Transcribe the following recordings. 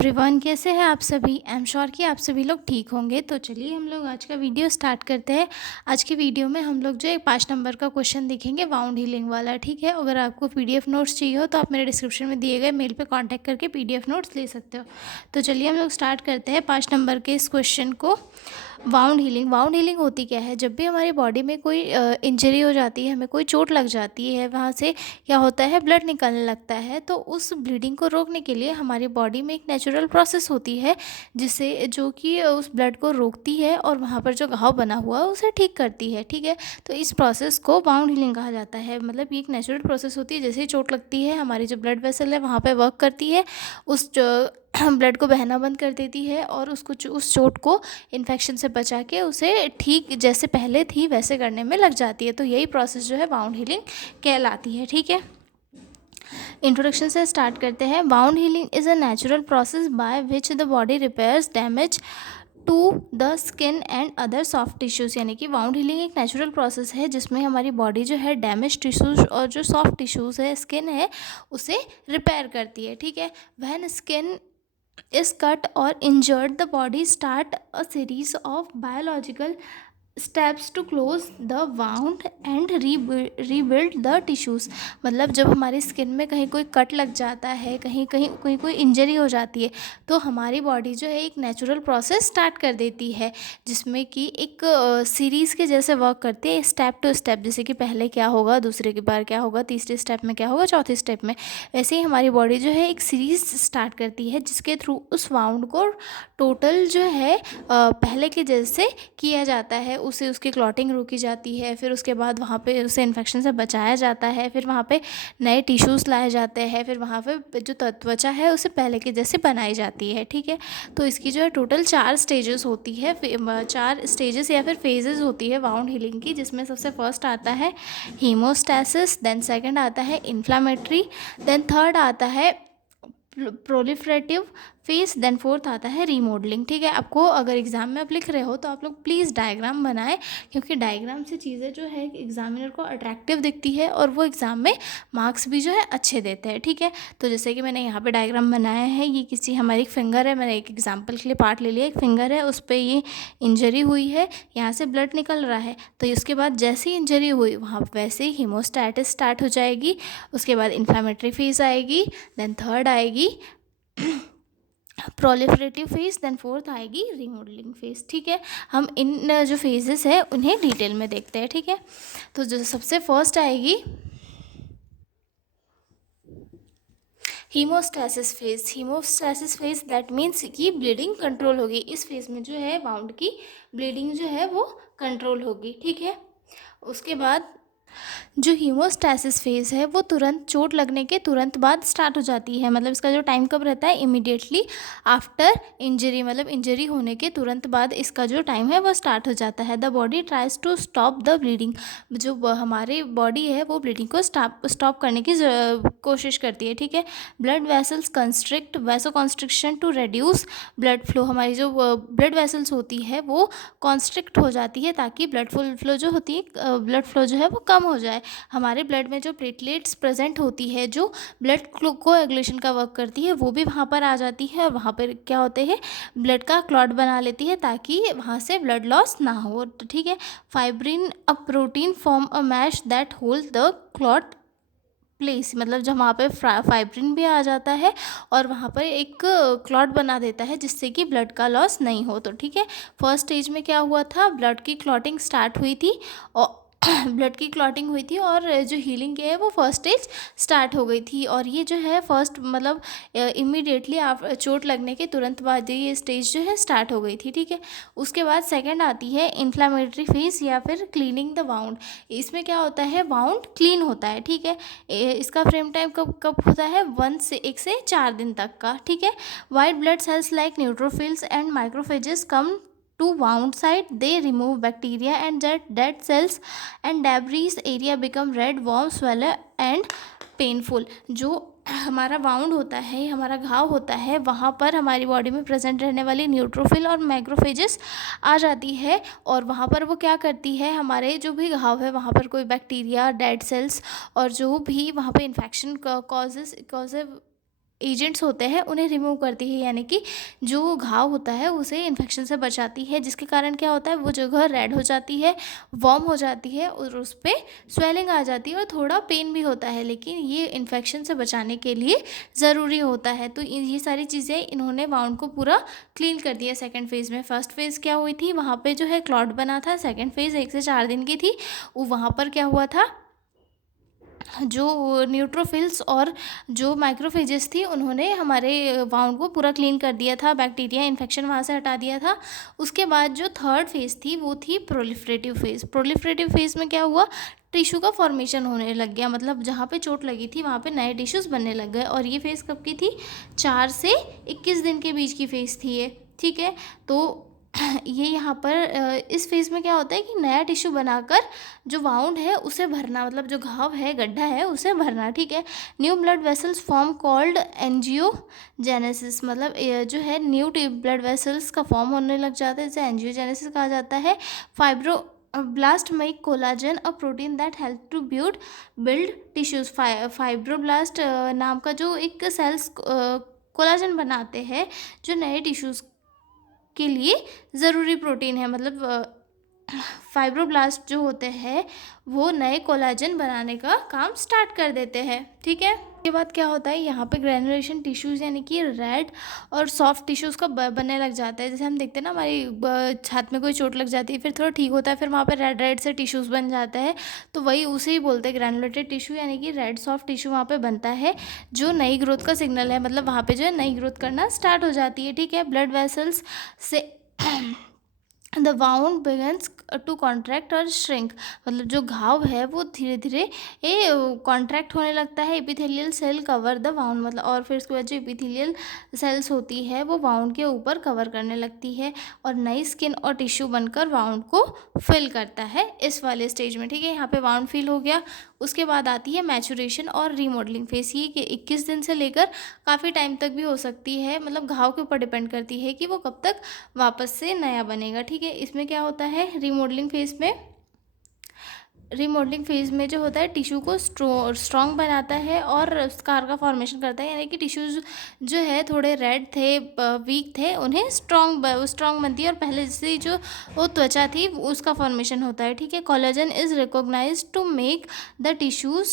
Everyone, कैसे हैं आप सभी। आई एम श्योर कि आप सभी लोग ठीक होंगे। तो चलिए हम लोग आज का वीडियो स्टार्ट करते हैं। आज के वीडियो में हम लोग जो एक 5 नंबर का क्वेश्चन देखेंगे, वाउंड हीलिंग वाला। ठीक है, अगर आपको पीडीएफ नोट्स चाहिए हो तो आप मेरे डिस्क्रिप्शन में दिए गए मेल पे कांटेक्ट करके पीडीएफ नोट्स ले सकते हो। तो चलिए हम लोग स्टार्ट करते हैं 5 नंबर के इस क्वेश्चन को। वाउंड हीलिंग होती क्या है? जब भी हमारी बॉडी में कोई इंजरी हो जाती है, हमें कोई चोट लग जाती है, वहाँ से क्या होता है, ब्लड निकलने लगता है। तो उस ब्लीडिंग को रोकने के लिए हमारी बॉडी में एक नेचुरल प्रोसेस होती है जिससे जो कि उस ब्लड को रोकती है और वहाँ पर जो घाव बना हुआ है उसे ठीक करती है। ठीक है, तो इस प्रोसेस को वाउंड हीलिंग कहा जाता है। मतलब ये एक नेचुरल प्रोसेस होती है। जैसे ही चोट लगती है, हमारी जो ब्लड वेसल है वहाँ पर वर्क करती है, उस ब्लड को बहना बंद कर देती है और उसको उस चोट को इन्फेक्शन से बचा के उसे ठीक जैसे पहले थी वैसे करने में लग जाती है। तो यही प्रोसेस जो है वाउंड हीलिंग कहलाती है। ठीक है, इंट्रोडक्शन से स्टार्ट करते हैं। Wound healing is a natural process by which the body repairs damage to the skin and other soft tissues. यानी कि वाउंड हीलिंग एक नेचुरल प्रोसेस है जिसमें हमारी बॉडी जो है डैमेज टिश्यूज़ और जो सॉफ्ट टिश्यूज़ है, स्किन है, उसे रिपेयर करती है। ठीक है, when skin is cut or injured, the body start a series of biological steps to close the wound and rebuild the tissues। मतलब जब हमारी स्किन में कहीं कोई कट लग जाता है, कहीं कहीं कोई इंजरी हो जाती है, तो हमारी बॉडी जो है एक नेचुरल प्रोसेस स्टार्ट कर देती है जिसमें कि एक सीरीज़ के जैसे वर्क करती है, स्टेप टू स्टेप। जैसे कि पहले क्या होगा, दूसरे के बार क्या होगा, तीसरे स्टेप में क्या होगा, चौथे स्टेप में। वैसे ही हमारी बॉडी जो है एक सीरीज़ स्टार्ट करती है जिसके थ्रू उस वाउंड को टोटल जो है पहले के जैसे किया जाता है। उसे उसकी क्लॉटिंग रोकी जाती है, फिर उसके बाद वहाँ पे उसे इन्फेक्शन से बचाया जाता है, फिर वहाँ पे नए टिश्यूज़ लाए जाते हैं, फिर वहाँ पे जो त्वचा है उसे पहले के जैसे बनाई जाती है। ठीक है, तो इसकी जो है टोटल 4 स्टेजेस होती है, 4 स्टेजेस या फिर फेजेस होती है वाउंड हीलिंग की, जिसमें सबसे फर्स्ट आता है हीमोस्टैसिस, देन सेकंड आता है इन्फ्लामेटरी, देन थर्ड आता है प्रोलिफरेटिव फेस, देन फोर्थ आता है रीमॉडलिंग। ठीक है, आपको अगर एग्ज़ाम में आप लिख रहे हो तो आप लोग प्लीज़ डायग्राम बनाएं, क्योंकि डायग्राम से चीज़ें जो है एग्जामिनर को अट्रैक्टिव दिखती है और वो एग्ज़ाम में मार्क्स भी जो है अच्छे देते हैं। ठीक है, तो जैसे कि मैंने यहाँ पे डायग्राम बनाया है, ये किसी हमारी एक फिंगर है, मैंने एक एग्जाम्पल के लिए पार्ट ले लिया, एक फिंगर है, उस पर ये इंजरी हुई है, यहाँ से ब्लड निकल रहा है। तो उसके बाद जैसे ही इंजरी हुई वहाँ वैसे ही हीमोस्टैटिस स्टार्ट हो जाएगी, उसके बाद इन्फ्लामेटरी फेज आएगी, देन थर्ड आएगी प्रोलिफरेटिव फेज, देन फोर्थ आएगी रीमॉडलिंग फेज। ठीक है, हम इन जो फेजेस है उन्हें डिटेल में देखते हैं। ठीक है, तो जो सबसे फर्स्ट आएगी हीमोस्टैसिस फेज। हीमोस्टैसिस फेज दैट मीन्स कि ब्लीडिंग कंट्रोल होगी। इस फेज में जो है वाउंड की ब्लीडिंग जो है वो कंट्रोल होगी। ठीक है, उसके बाद जो हीमोस्टैसिस फेज़ है वो तुरंत चोट लगने के तुरंत बाद स्टार्ट हो जाती है। मतलब इसका जो टाइम कब रहता है, इमीडिएटली आफ्टर इंजरी, मतलब इंजरी होने के तुरंत बाद इसका जो टाइम है वो स्टार्ट हो जाता है। The body tries to stop the bleeding. जो हमारी बॉडी है वो ब्लीडिंग को स्टॉप करने की कोशिश करती है। ठीक है, blood vessels constrict, vasoconstriction to reduce blood flow. हमारी जो ब्लड वेसल्स होती है वो कॉन्स्ट्रिक्ट हो जाती है ताकि ब्लड फ्लो जो होती है, ब्लड फ्लो जो है वो कम हो जाए। हमारे ब्लड में जो प्लेटलेट्स प्रेजेंट होती है, जो ब्लड कोएगुलेशन का वर्क करती है, वो भी वहाँ पर आ जाती है और वहाँ पर क्या होते हैं, ब्लड का क्लॉट बना लेती है ताकि वहाँ से ब्लड लॉस ना हो। तो ठीक है, fibrin a protein form a mesh that hold the clot place. मतलब जब वहाँ पे फाइब्रिन भी आ जाता है और वहाँ पर एक क्लॉट बना देता है जिससे कि ब्लड का लॉस नहीं हो। तो ठीक है, फर्स्ट स्टेज में क्या हुआ था, ब्लड की क्लॉटिंग स्टार्ट हुई थी और ब्लड की क्लॉटिंग हुई थी और जो हीलिंग है वो फर्स्ट स्टेज स्टार्ट हो गई थी। और ये जो है फर्स्ट मतलब इमीडिएटली आप चोट लगने के तुरंत बाद ये स्टेज जो है स्टार्ट हो गई थी। ठीक है, उसके बाद सेकंड आती है इन्फ्लामेटरी फेज या फिर क्लीनिंग द वाउंड। इसमें क्या होता है, वाउंड क्लीन होता है। ठीक है, इसका फ्रेम टाइम कब कब होता है, 1 से 4 दिन तक का। ठीक है, white blood cells like neutrophils and microphages come to wound site, they remove bacteria and dead cells and debris, area become red, warm, swell and painful। जो हमारा वाउंड होता है, हमारा घाव होता है, वहाँ पर हमारी बॉडी में प्रेजेंट रहने वाली न्यूट्रोफिल और माइक्रोफेजेस आ जाती है और वहाँ पर वो क्या करती है, हमारे जो भी घाव है वहाँ पर कोई बैक्टीरिया, डेड सेल्स और जो भी वहाँ पे इन्फेक्शन कॉजेज एजेंट्स होते हैं उन्हें रिमूव करती है, यानी कि जो घाव होता है उसे इन्फेक्शन से बचाती है, जिसके कारण क्या होता है वो जगह रेड हो जाती है, वार्म हो जाती है और उस पर स्वेलिंग आ जाती है और थोड़ा पेन भी होता है, लेकिन ये इन्फेक्शन से बचाने के लिए ज़रूरी होता है। तो ये सारी चीज़ें इन्होंने वाउंड को पूरा क्लीन कर दिया सेकेंड फेज़ में। फर्स्ट फेज़ क्या हुई थी, वहाँ पे जो है क्लॉट बना था। सेकेंड फेज़ 1 से 4 दिन की थी, वहाँ पर क्या हुआ था, जो न्यूट्रोफिल्स और जो माइक्रोफेजेस थी उन्होंने हमारे वाउंड को पूरा क्लीन कर दिया था, बैक्टीरिया इन्फेक्शन वहाँ से हटा दिया था। उसके बाद जो थर्ड फेज़ थी वो थी प्रोलिफरेटिव फेज़। प्रोलिफरेटिव फेज़ में क्या हुआ, टिश्यू का फॉर्मेशन होने लग गया, मतलब जहाँ पे चोट लगी थी वहाँ पे नए टिश्यूज़ बनने लग गए। और ये फेज़ कब की थी, 4 से 21 दिन के बीच की फेज़ थी ये, ठीक है। तो ये यहाँ पर इस फेज़ में क्या होता है कि नया टिश्यू बनाकर जो वाउंड है उसे भरना, मतलब जो घाव है, गड्ढा है, उसे भरना, ठीक है। New blood vessels form called angiogenesis, मतलब जो है न्यू ब्लड वेसल्स का फॉर्म होने लग जाता है, इसे एंजियोजेनेसिस कहा जाता है। Fibroblast make collagen a protein that help to build tissues. Fibroblast नाम का जो एक सेल्स कोलाजन बनाते हैं जो नए टिश्यूज़ के लिए ज़रूरी प्रोटीन है, मतलब फाइब्रोब्लास्ट जो होते हैं वो नए कोलाजन बनाने का काम स्टार्ट कर देते हैं, ठीक है। उसके बाद क्या होता है, यहाँ पे ग्रेनुलेशन टिश्यूज़ यानी कि रेड और सॉफ्ट टिश्यूज़ का बनने लग जाता है। जैसे हम देखते हैं ना, हमारी छाती में कोई चोट लग जाती है, फिर थोड़ा ठीक होता है, फिर वहाँ पे रेड रेड से टिश्यूज़ बन जाता है, तो वही उसे ही बोलते हैं ग्रेनुलेटेड टिश्यू, यानी कि रेड सॉफ्ट टिश्यू वहाँ पे बनता है जो नई ग्रोथ का सिग्नल है, मतलब वहाँ पे जो है नई ग्रोथ करना स्टार्ट हो जाती है, ठीक है। ब्लड वेसल्स से the wound begins to contract और श्रिंक, मतलब जो घाव है वो धीरे धीरे ये कॉन्ट्रैक्ट होने लगता है। Epithelial cell cover the wound, मतलब और फिर उसके बाद जो एपिथेलियल सेल्स होती है वो वाउंड के ऊपर कवर करने लगती है और नई स्किन और टिश्यू बनकर वाउंड को फिल करता है इस वाले स्टेज में, ठीक है। यहाँ पे वाउंड फिल हो गया। उसके बाद आती है मैचुरेशन और रीमॉडलिंग फेस, ये कि 21 दिन से लेकर काफ़ी टाइम तक भी हो सकती है, मतलब घाव के ऊपर डिपेंड करती है कि वो कब तक वापस से नया बनेगा, ठीक है। इसमें क्या होता है, रिमॉडलिंग फेज में जो होता है टिश्यू को स्ट्रॉन्ग बनाता है और स्कार का फॉर्मेशन करता है, यानी कि टिश्यूज जो है थोड़े रेड थे, वीक थे, उन्हें स्ट्रॉन्ग बनती है और पहले से जो वो त्वचा थी उसका फॉर्मेशन होता है, ठीक है। Collagen is recognize to make the tissues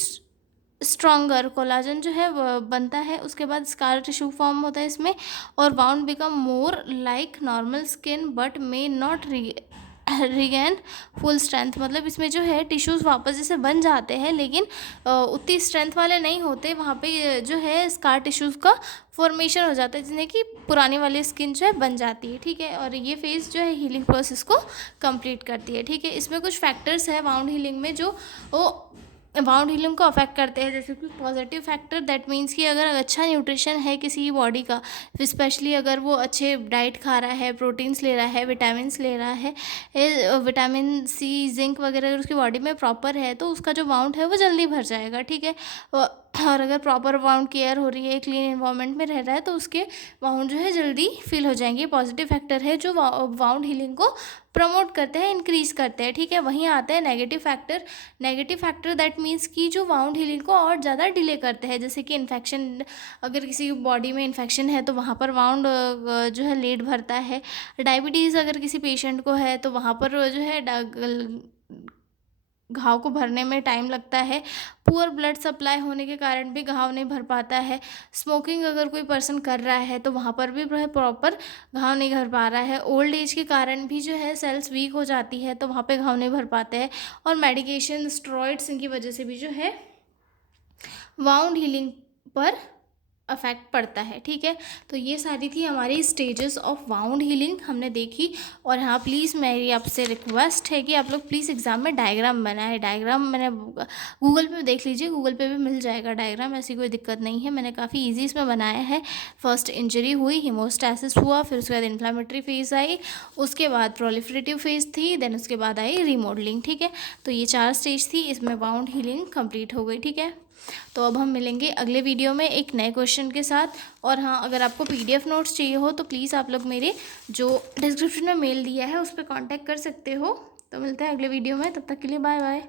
stronger, collagen जो है बनता है। उसके बाद स्कार टिश्यू फॉर्म होता है इसमें और wound become more like normal skin but may not regain full strength, मतलब इसमें जो है टिश्यूज़ वापस जैसे बन जाते हैं लेकिन उतनी स्ट्रेंथ वाले नहीं होते, वहाँ पे जो है स्कार टिश्यूज़ का फॉर्मेशन हो जाता है जिसमें कि पुरानी वाली स्किन जो है बन जाती है, ठीक है। और ये फेज़ जो है हीलिंग प्रोसेस को कंप्लीट करती है, ठीक है। इसमें कुछ फैक्टर्स है वाउंड हीलिंग में जो वो वाउंड हीलिंग को अफेक्ट करते हैं, जैसे कि पॉजिटिव फैक्टर, दैट मीन्स कि अगर अच्छा न्यूट्रिशन है किसी बॉडी का, स्पेशली अगर वो अच्छे डाइट खा रहा है, प्रोटीन्स ले रहा है, विटामिन्स ले रहा है, विटामिन सी, जिंक वगैरह अगर उसकी बॉडी में प्रॉपर है तो उसका जो वाउंड है वो जल्दी भर जाएगा, ठीक है। और अगर प्रॉपर वाउंड केयर हो रही है, क्लीन इन्वायरमेंट में रह रहा है तो उसके वाउंड जो है जल्दी फिल हो जाएंगे। पॉजिटिव फैक्टर है जो वाउंड हीलिंग को प्रमोट करते हैं, इंक्रीज करते हैं, ठीक है। वहीं आते हैं नेगेटिव फैक्टर दैट मीन्स कि जो वाउंड हीलिंग को और ज़्यादा डिले करते हैं, जैसे कि इन्फेक्शन, अगर किसी बॉडी में इन्फेक्शन है तो वहाँ पर वाउंड जो है लेट भरता है। डायबिटीज़ अगर किसी पेशेंट को है तो वहाँ पर जो है घाव को भरने में टाइम लगता है। पुअर ब्लड सप्लाई होने के कारण भी घाव नहीं भर पाता है। स्मोकिंग अगर कोई पर्सन कर रहा है तो वहाँ पर भी प्रॉपर घाव नहीं भर पा रहा है। ओल्ड एज के कारण भी जो है सेल्स वीक हो जाती है तो वहाँ पे घाव नहीं भर पाते हैं। और मेडिकेशन, स्टेरॉइड्स, इनकी वजह से भी जो है वाउंड हीलिंग पर अफेक्ट पड़ता है, ठीक है। तो ये सारी थी हमारी स्टेजेस ऑफ वाउंड हीलिंग हमने देखी। और हाँ, प्लीज़ मेरी आपसे रिक्वेस्ट है कि आप लोग प्लीज़ एग्ज़ाम में डायग्राम बनाएं। डायग्राम मैंने गूगल पे देख लीजिए, गूगल पे भी मिल जाएगा डायग्राम, ऐसी कोई दिक्कत नहीं है। मैंने काफ़ी ईजी इसमें बनाया है। फर्स्ट इंजरी हुई, हीमोस्टैसिस हुआ, फिर उसके बाद इन्फ्लामेटरी फेज़ आई, उसके बाद प्रोलिफरेटिव फेज़ थी, देन उसके बाद आई रीमॉडलिंग, ठीक है। तो ये 4 स्टेज थी, इसमें वाउंड हीलिंग कंप्लीट हो गई, ठीक है। तो अब हम मिलेंगे अगले वीडियो में एक नए क्वेश्चन के साथ। और हाँ, अगर आपको पीडीएफ नोट्स चाहिए हो तो प्लीज़ आप लोग मेरे जो डिस्क्रिप्शन में मेल दिया है उस पर कांटेक्ट कर सकते हो। तो मिलते हैं अगले वीडियो में, तब तक के लिए बाय बाय।